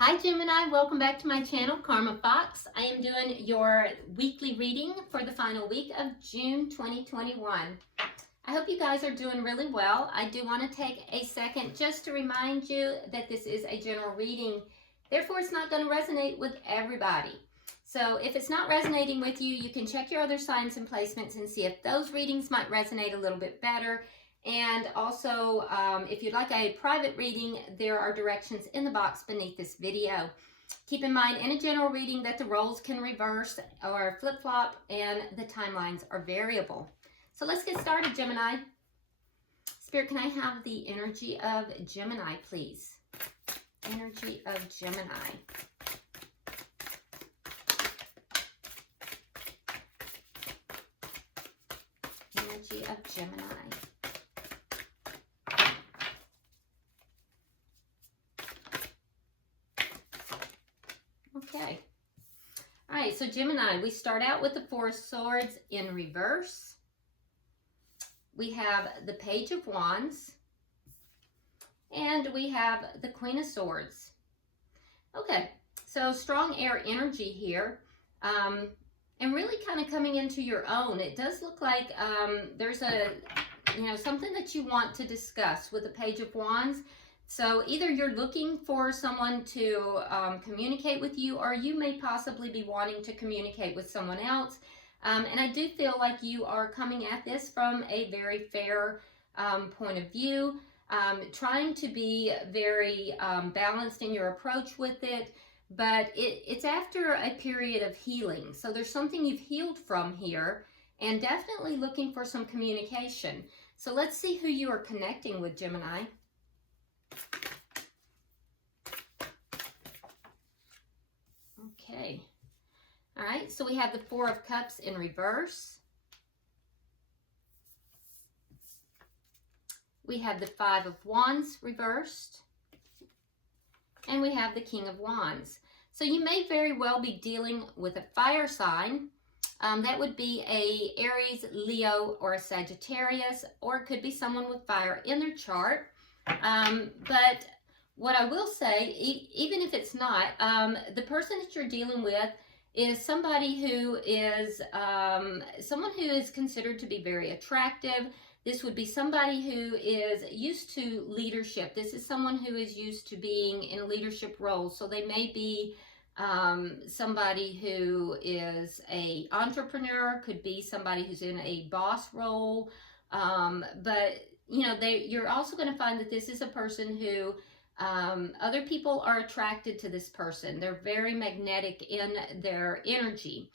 Hi Gemini, welcome back to my channel, Karma Fox. I am doing your weekly reading for the final week of June 2021. I hope you guys are doing really well. I do want to take a second just to remind you that this is a general reading. Therefore, it's not going to resonate with everybody. So if it's not resonating with you, you can check your other signs and placements and see if those readings might resonate a little bit better. And also, if you'd like a private reading, there are directions in the box beneath this video. Keep in mind, in a general reading, that the roles can reverse or flip-flop, and the timelines are variable. So let's get started, Gemini. Spirit, can I have the energy of Gemini, please? Energy of Gemini. Energy of Gemini. Okay. All right, so Gemini, we start out with the Four of Swords in reverse. We have the Page of Wands. And we have the Queen of Swords. Okay, so strong air energy here. And really kind of coming into your own. It does look like there's something that you want to discuss with the Page of Wands. So either you're looking for someone to communicate with you, or you may possibly be wanting to communicate with someone else. And I do feel like you are coming at this from a very fair point of view, trying to be very balanced in your approach with it. But it's after a period of healing. So there's something you've healed from here, and definitely looking for some communication. So let's see who you are connecting with, Gemini. Okay. All right, so we have the Four of Cups in reverse. We have the Five of Wands reversed. And we have the King of Wands. So you may very well be dealing with a fire sign. That would be a Aries, Leo, or a Sagittarius, or it could be someone with fire in their chart. But what I will say, even if it's not, the person that you're dealing with is somebody who is someone who is considered to be very attractive. This would be somebody who is used to leadership. This is someone who is used to being in leadership roles. So they may be somebody who is an entrepreneur, could be somebody who's in a boss role. But you're also going to find that this is a person who other people are attracted to this person. They're very magnetic in their energy.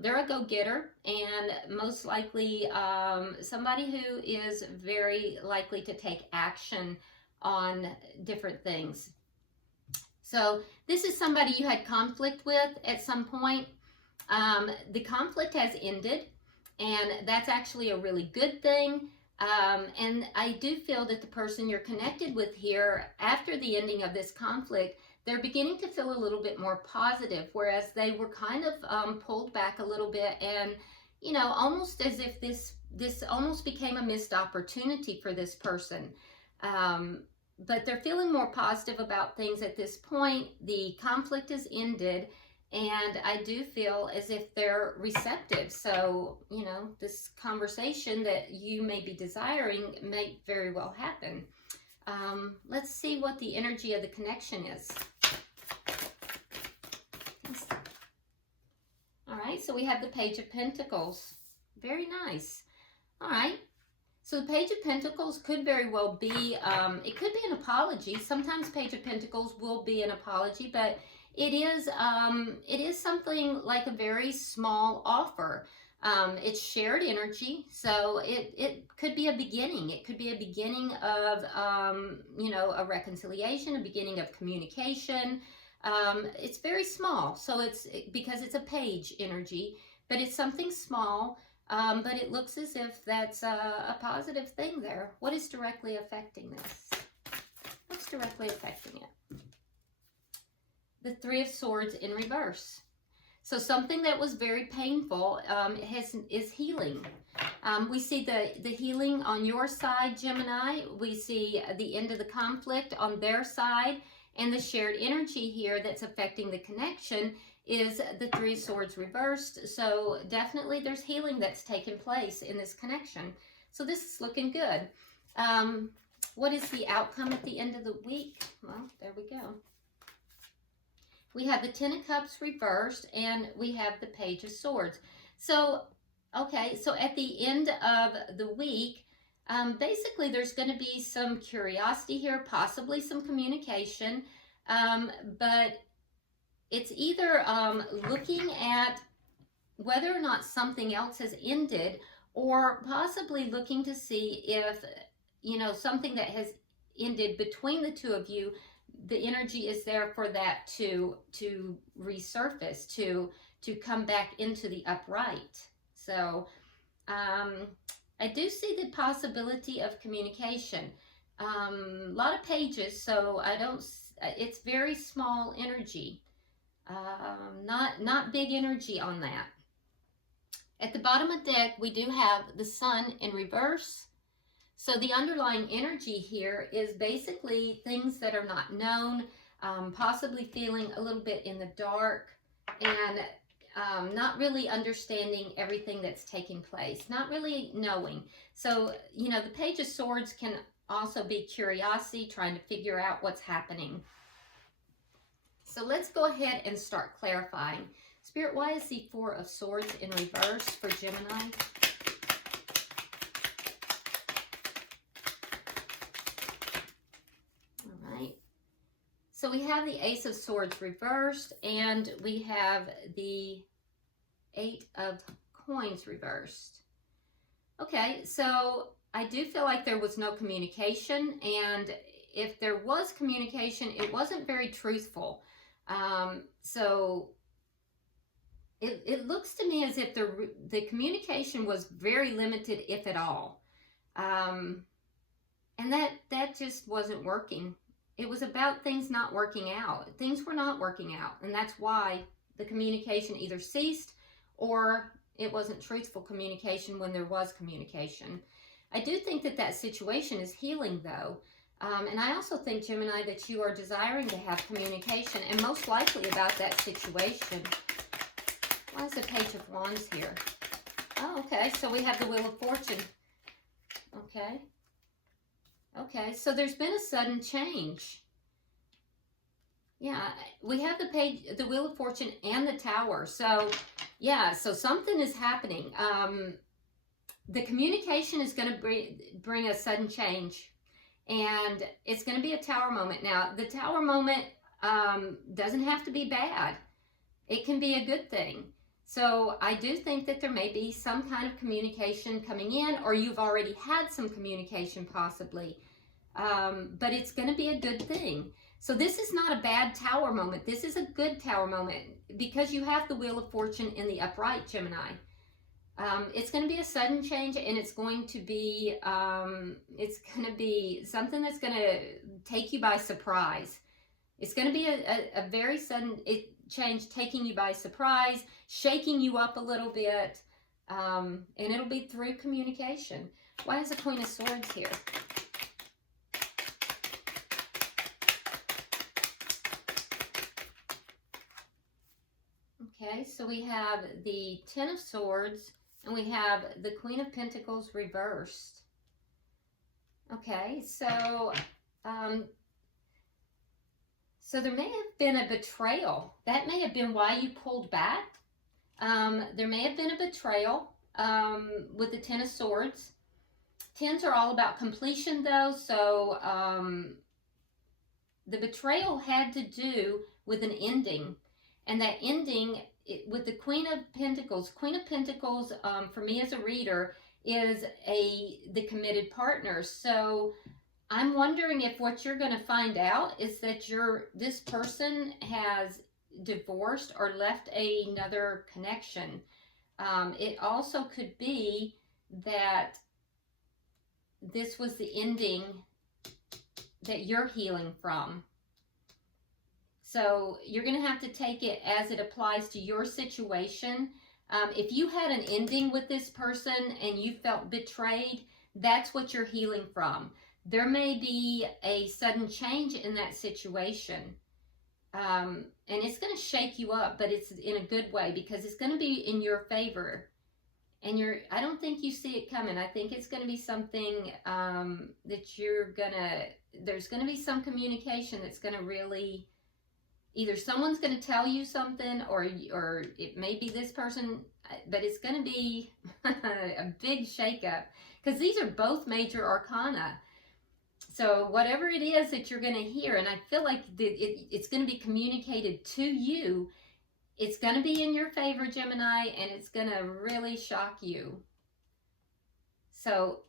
They're a go-getter, and most likely somebody who is very likely to take action on different things. So this is somebody you had conflict with at some point. The conflict has ended, and that's actually a really good thing. And I do feel that the person you're connected with here, after the ending of this conflict, they're beginning to feel a little bit more positive, whereas they were kind of pulled back a little bit, and almost as if this almost became a missed opportunity for this person. But they're feeling more positive about things at this point. The conflict has ended, and I do feel as if they're receptive. So, this conversation that you may be desiring may very well happen. Let's see what the energy of the connection is. All right, so we have the Page of Pentacles. Very nice. All right, so the Page of Pentacles could very well be, it could be an apology. Sometimes Page of Pentacles will be an apology, but it is something like a very small offer. It's shared energy, so it could be a beginning. It could be a beginning of, a reconciliation, a beginning of communication. It's very small, so because it's a page energy, but it's something small, but it looks as if that's a positive thing there. What is directly affecting this? What's directly affecting it? The Three of Swords in reverse. So something that was very painful is healing. We see the healing on your side, Gemini. We see the end of the conflict on their side. And the shared energy here that's affecting the connection is the Three of Swords reversed. So definitely there's healing that's taken place in this connection. So this is looking good. What is the outcome at the end of the week? Well, there we go. We have the Ten of Cups reversed, and we have the Page of Swords. So, okay, so at the end of the week, basically there's going to be some curiosity here, possibly some communication, but it's either looking at whether or not something else has ended, or possibly looking to see if, you know, something that has ended between the two of you, the energy is there for that to resurface, to come back into the upright. So I do see the possibility of communication. A lot of pages, so I don't, it's very small energy, not big energy on that. At the bottom of the deck, we do have the Sun in reverse. So the underlying energy here is basically things that are not known, possibly feeling a little bit in the dark, and not really understanding everything that's taking place, not really knowing. So, you know, the Page of Swords can also be curiosity, trying to figure out what's happening. So let's go ahead and start clarifying. Spirit, why is the Four of Swords in reverse for Gemini? All right. So we have the Ace of Swords reversed, and we have the Eight of Coins reversed. Okay, so I do feel like there was no communication, and if there was communication, it wasn't very truthful. So it looks to me as if the communication was very limited, if at all. And that just wasn't working. It was about things not working out. Things were not working out, and that's why the communication either ceased or it wasn't truthful communication when there was communication. I do think that that situation is healing, though. And I also think, Gemini, that you are desiring to have communication, and most likely about that situation. Why is the Page of Wands here? Oh, okay. So we have the Wheel of Fortune. Okay. Okay. So there's been a sudden change. Yeah. We have the Wheel of Fortune and the Tower. So, yeah. So something is happening. The communication is going to bring a sudden change. And it's going to be a Tower moment. Now, the Tower moment doesn't have to be bad. It can be a good thing. So I do think that there may be some kind of communication coming in, or you've already had some communication possibly. But it's going to be a good thing. So this is not a bad Tower moment. This is a good Tower moment because you have the Wheel of Fortune in the upright, Gemini. It's going to be a sudden change, and it's going to be something that's going to take you by surprise. It's going to be a very sudden change, taking you by surprise, shaking you up a little bit, and it'll be through communication. Why is the Queen of Swords here? Okay, so we have the Ten of Swords, and we have the Queen of Pentacles reversed. Okay, so so there may have been a betrayal. That may have been why you pulled back. There may have been a betrayal with the Ten of Swords. Tens are all about completion, though, so the betrayal had to do with an ending, and that ending with the Queen of Pentacles. Queen of Pentacles, for me as a reader, is the committed partner. So I'm wondering if what you're going to find out is that this person has divorced or left another connection. It also could be that this was the ending that you're healing from. So you're going to have to take it as it applies to your situation. If you had an ending with this person and you felt betrayed, that's what you're healing from. there may be a sudden change in that situation. And it's going to shake you up, but it's in a good way, because it's going to be in your favor. And I don't think you see it coming. I think it's going to be something that there's going to be some communication that's going to really, either someone's going to tell you something, or it may be this person, but it's going to be a big shakeup, because these are both major arcana. So whatever it is that you're going to hear, and I feel like it's going to be communicated to you, it's going to be in your favor, Gemini, and it's going to really shock you. So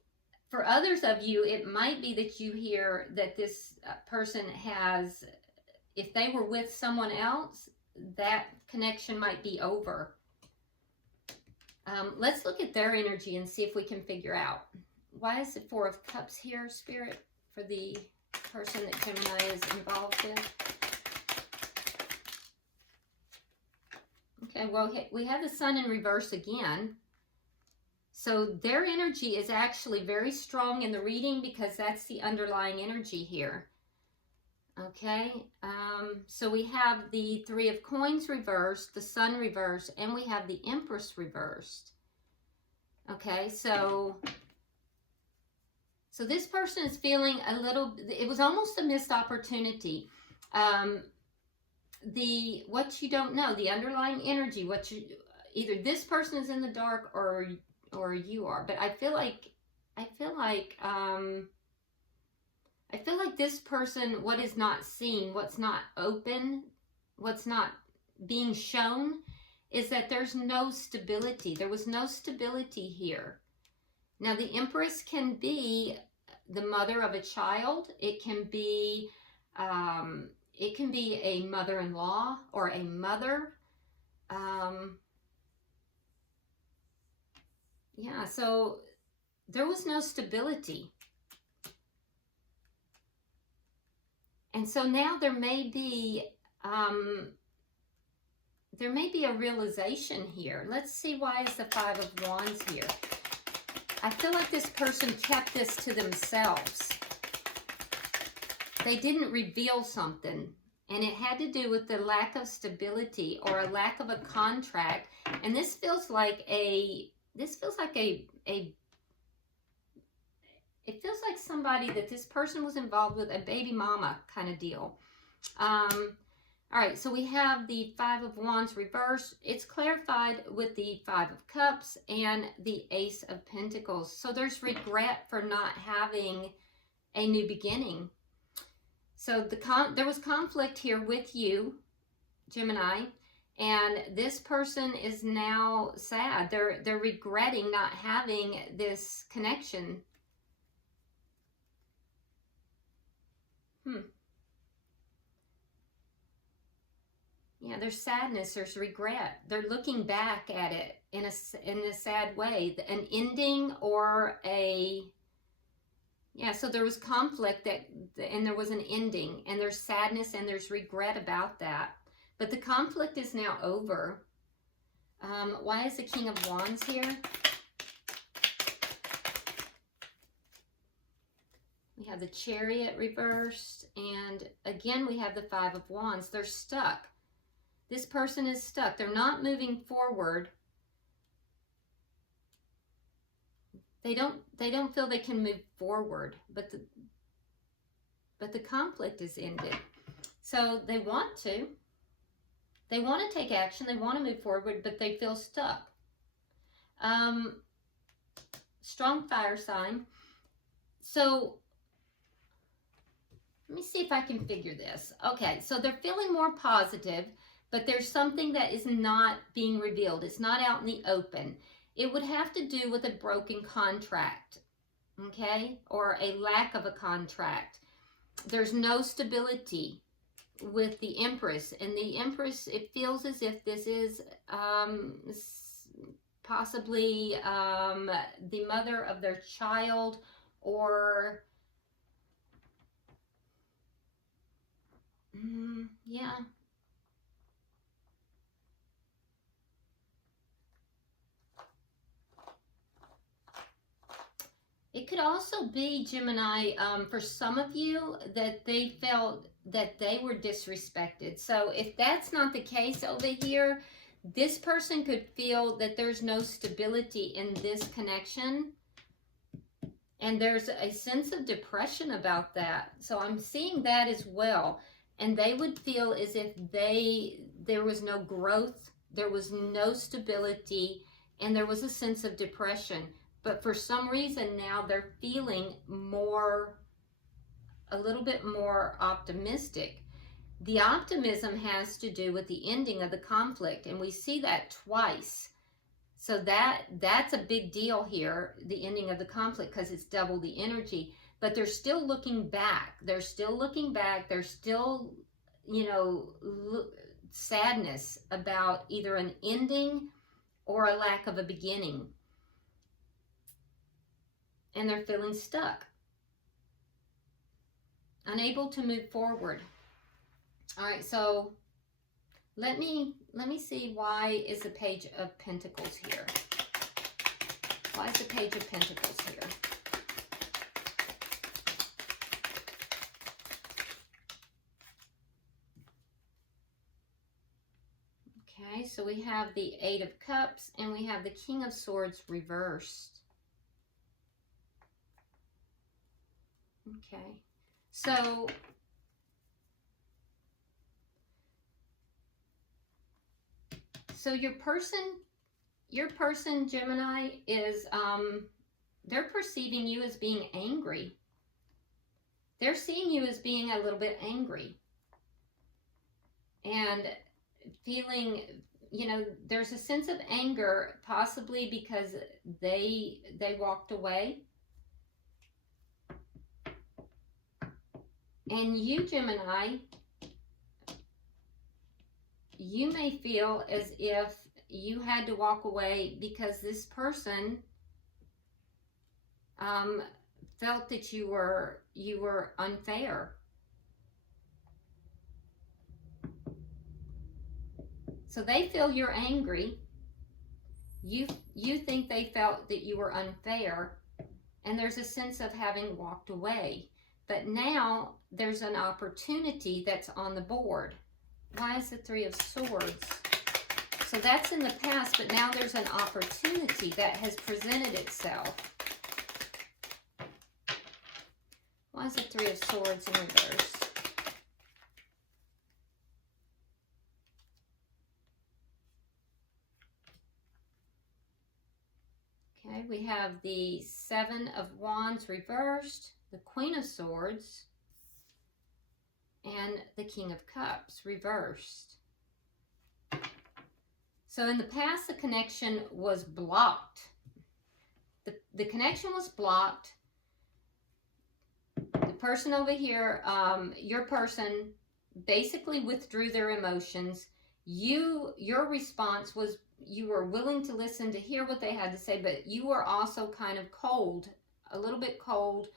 for others of you, it might be that you hear that this person has, if they were with someone else, that connection might be over. Let's look at their energy and see if we can figure out. Why is the Four of Cups here, Spirit, for the person that Gemini is involved with? Okay, well, we have the Sun in reverse again. So their energy is actually very strong in the reading, because that's the underlying energy here. Okay, so we have the Three of Coins reversed, the Sun reversed, and we have the Empress reversed. Okay, so this person is feeling a little, it was almost a missed opportunity. What you don't know, the underlying energy, either this person is in the dark or you are. But I feel like this person, what is not seen, what's not open, what's not being shown, is that there's no stability. There was no stability here. Now, the Empress can be the mother of a child. It can be a mother-in-law or a mother. Yeah, so there was no stability. And so now there may be a realization here. Let's see, why is the Five of Wands here? I feel like this person kept this to themselves. They didn't reveal something, and it had to do with the lack of stability or a lack of a contract. And this feels like it feels like somebody that this person was involved with, a baby mama kind of deal. All right, so we have the Five of Wands reversed. It's clarified with the Five of Cups and the Ace of Pentacles. So there's regret for not having a new beginning. So there was conflict here with you, Gemini, and this person is now sad. They're regretting not having this connection. Yeah, there's sadness, there's regret. They're looking back at it in a sad way, an ending or a, yeah, so there was conflict and there was an ending, and there's sadness and there's regret about that. But the conflict is now over. Why is the King of Wands here? We have the Chariot reversed, and again we have the Five of Wands. They're stuck. This person is stuck. They're not moving forward. They don't feel they can move forward, but the conflict is ended. So they want to take action. They want to move forward, but they feel stuck. Strong fire sign. So let me see if I can figure this. Okay, so they're feeling more positive, but there's something that is not being revealed. It's not out in the open. It would have to do with a broken contract, okay? Or a lack of a contract. There's no stability with the Empress. And the Empress, it feels as if this is possibly the mother of their child, or yeah. It could also be, Gemini, for some of you, that they felt that they were disrespected. So if that's not the case over here, this person could feel that there's no stability in this connection. And there's a sense of depression about that. So I'm seeing that as well. And they would feel as if there was no growth, there was no stability, and there was a sense of depression. But for some reason now they're feeling a little bit more optimistic. The optimism has to do with the ending of the conflict, and we see that twice. So that's a big deal here, the ending of the conflict, because it's double the energy. But they're still looking back. They're still looking back. There's still, sadness about either an ending or a lack of a beginning. And they're feeling stuck, unable to move forward. All right, so let me see, why is the Page of Pentacles here? Why is the Page of Pentacles here? Okay, so we have the Eight of Cups and we have the King of Swords reversed. Okay, so your person, Gemini, is, they're perceiving you as being angry. They're seeing you as being a little bit angry. And feeling, there's a sense of anger, possibly because they walked away. And you, Gemini, you may feel as if you had to walk away because this person felt that you were unfair. So they feel you're angry. You think they felt that you were unfair, and there's a sense of having walked away. But now there's an opportunity that's on the board. Why is the Three of Swords? So that's in the past, but now there's an opportunity that has presented itself. Why is the Three of Swords in reverse? Okay, we have the Seven of Wands reversed, the Queen of Swords, and the King of Cups reversed. So in the past, the connection was blocked. The connection was blocked. The person over here, your person, basically withdrew their emotions. Your response was you were willing to listen, to hear what they had to say, but you were also kind of cold, a little bit cold.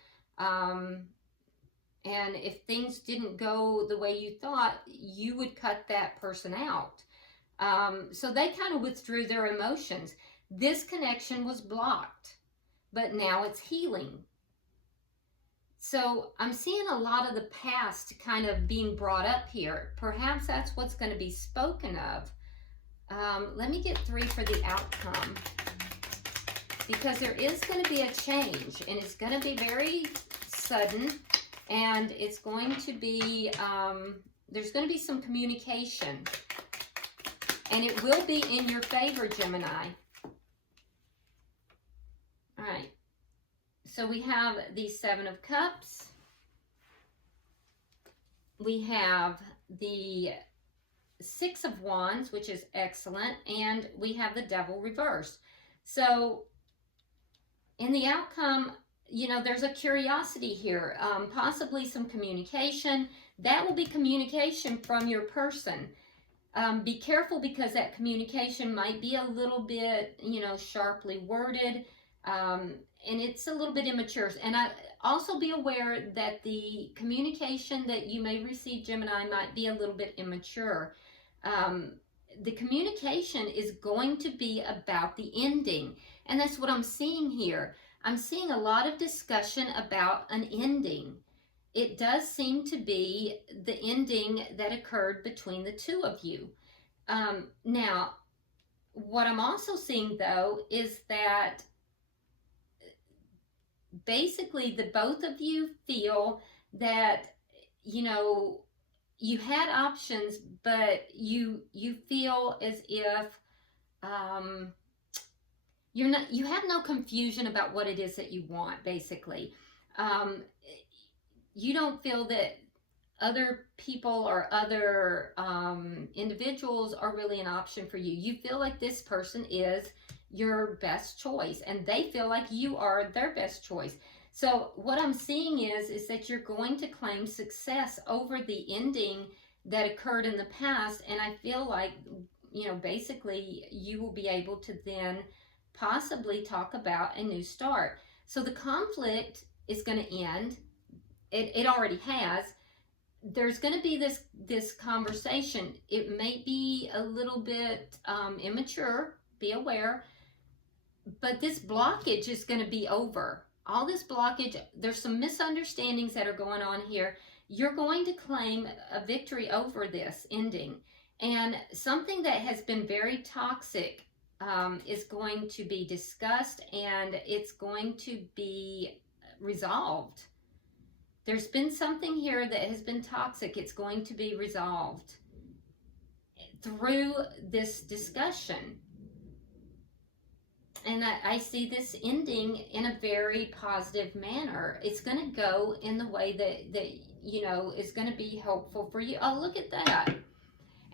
And if things didn't go the way you thought, you would cut that person out. So they kind of withdrew their emotions. This connection was blocked, but now it's healing. So I'm seeing a lot of the past kind of being brought up here. Perhaps that's what's going to be spoken of. Let me get 3 for the outcome, because there is going to be a change, and it's going to be very sudden, and it's going to be, there's going to be some communication, and it will be in your favor, Gemini. All right. So we have the Seven of Cups. We have the Six of Wands, which is excellent, and we have the Devil reversed. So in the outcome, there's a curiosity here, possibly some communication. That will be communication from your person. Be careful, because that communication might be a little bit, sharply worded, and it's a little bit immature. And also be aware that the communication that you may receive, Gemini, might be a little bit immature. The communication is going to be about the ending, and that's what I'm seeing here. I'm seeing a lot of discussion about an ending. It does seem to be the ending that occurred between the two of you. Now, what I'm also seeing, though, is that basically the both of you feel that, you know, you had options, but you feel as if you have no confusion about what it is that you want, basically. You don't feel that other people or other individuals are really an option for you. You feel like this person is your best choice, and they feel like you are their best choice. So what I'm seeing is that you're going to claim success over the ending that occurred in the past, and I feel like, you know, basically you will be able to then possibly talk about a new start. So the conflict is going to end. It already has. There's going to be this conversation. It may be a little bit immature, be aware, but this blockage is going to be over. All this blockage, there's some misunderstandings that are going on here. You're going to claim a victory over this ending. And something that has been very toxic is going to be discussed, and it's going to be resolved. There's been something here that has been toxic. It's going to be resolved through this discussion. And I see this ending in a very positive manner. It's going to go in the way that you know, is going to be helpful for you. Oh, look at that.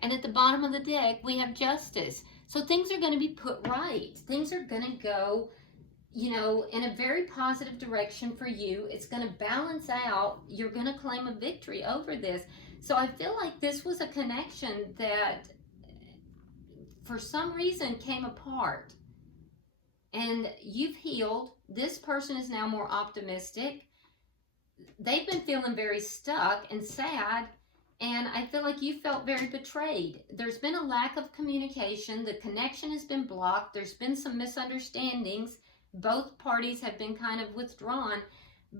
And at the bottom of the deck, we have Justice. So things are going to be put right. Things are going to go, you know, in a very positive direction for you. It's going to balance out. You're going to claim a victory over this. So I feel like this was a connection that for some reason came apart. And you've healed. This person is now more optimistic. They've been feeling very stuck and sad. And I feel like you felt very betrayed. There's been a lack of communication. The connection has been blocked. There's been some misunderstandings. Both parties have been kind of withdrawn.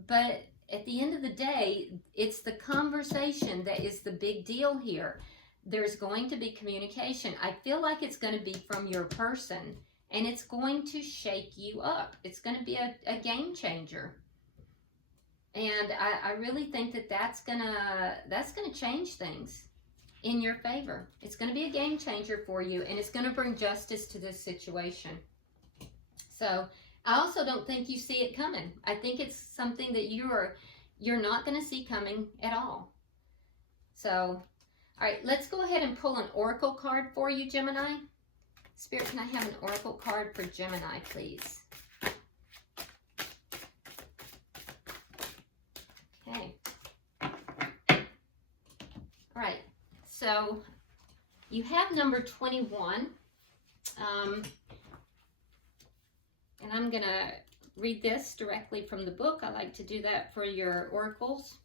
But at the end of the day, it's the conversation that is the big deal here. There's going to be communication. I feel like it's going to be from your person. And it's going to shake you up. It's going to be a game changer. And I really think that that's gonna change things in your favor. It's going to be a game changer for you, and it's going to bring justice to this situation. So I also don't think you see it coming. I think it's something that you're not going to see coming at all. So, all right, let's go ahead and pull an oracle card for you, Gemini. Spirit, can I have an oracle card for Gemini, please? Okay. All right. So you have number 21. And I'm going to read this directly from the book. I like to do that for your oracles.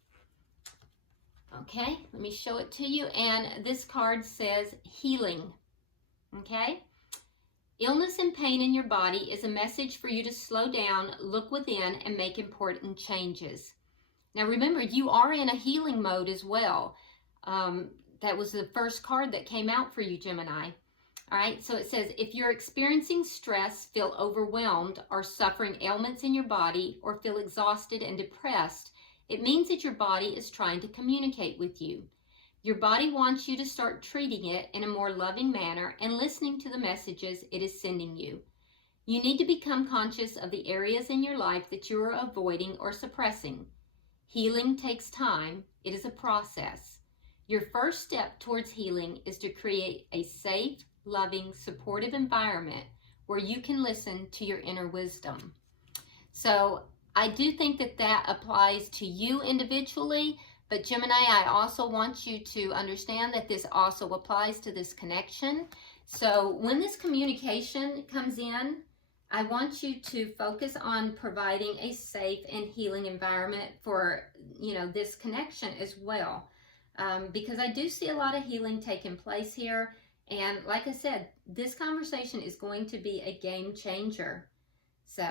Okay, let me show it to you. And this card says healing. Okay? Illness and pain in your body is a message for you to slow down, look within, and make important changes. Now remember, you are in a healing mode as well. That was the first card that came out for you, Gemini. All right, so it says, if you're experiencing stress, feel overwhelmed, or suffering ailments in your body, or feel exhausted and depressed, it means that your body is trying to communicate with you. Your body wants you to start treating it in a more loving manner and listening to the messages it is sending you. You need to become conscious of the areas in your life that you are avoiding or suppressing. Healing takes time. It is a process. Your first step towards healing is to create a safe, loving, supportive environment where you can listen to your inner wisdom. So I do think that that applies to you individually, but Gemini, I also want you to understand that this also applies to this connection. So when this communication comes in, I want you to focus on providing a safe and healing environment for, you know, this connection as well. Because I do see a lot of healing taking place here. And like I said, this conversation is going to be a game changer. So,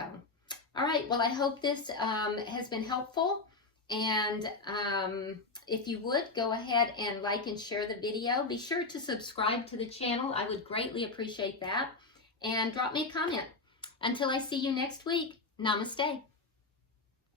All right, well, I hope this has been helpful. And if you would, go ahead and like and share the video. Be sure to subscribe to the channel. I would greatly appreciate that. And drop me a comment. Until I see you next week, namaste.